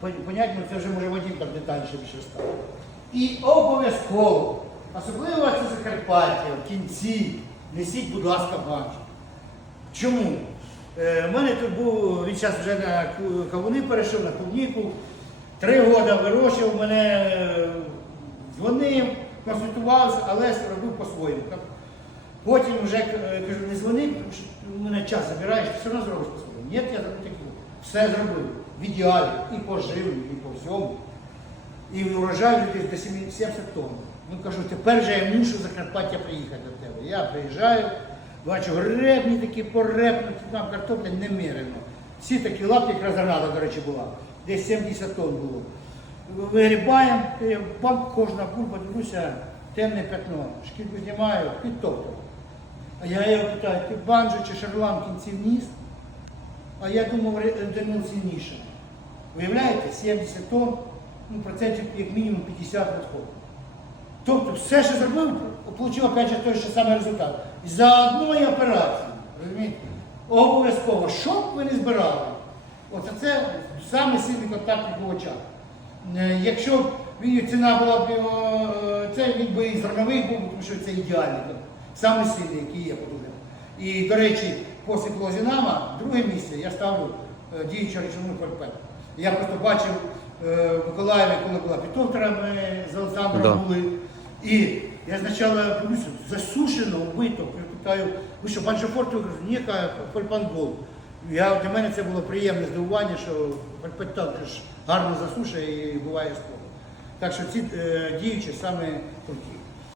Пон- Понятно, це вже може Вадим так детальніше більше розкаже. І обов'язково, особливо це Закарпаття, в кінці, несіть, будь ласка, банчик. Чому? Е, У мене тут був, він зараз вже на кавуни перейшов, на клубніку. Три роки вирощував, мене е, дзвонив, консультувався, але робив по-своєму. Потім вже е, кажу, не дзвони, тому що мене час забираєш, все одно зробиш по-своєму. Ні, я зроблю такі. Все зробив. В ідеалі. І по живлю, і по всьому. І урожай десь до 70 тонн. Ну кажу, тепер же я мушу в Закарпаття приїхати до тебе. Я приїжджаю, бачу, гребні такі порепнуті, там картопля немірено. Всі такі лапки, якраз гранада, до речі, була. Десь 70 тонн було. Вигрібаємо, бам, кожна кульба, дивлюся, темне пятно. Шкірку знімаю, підтоптав. А я його питаю, ти банджо чи шарлам в кінці вніс? А я думав, реденол сильніше. Виявляєте, 70 тонн, ну, процентів як мінімум 50 відходів. Тобто все, що зробив, отримав опять же той же самий результат. За одної операції. Розумієте? Обов'язково, що б ви не збирали. Оце це саме сильний контакт від очах. Е, Якщо б ціна була б е, це він би і зерновий був, тому що це ідеальний, саме сильний, який є подумав. І, до речі, після Клозінама, друге місце я ставлю діючу речовину Фольпет. Я просто бачив е, в Миколаєві, коли була Пітовтера, ми з Олександром Да. були. І я спочатку дивлюся, засушено, вбито, питаю, ви що, кажу, ні, фольпангол. Я, для мене це було приємне здивування, що фольпет також гарно засушує і буває скоро. Так що ці е, діючі саме круті.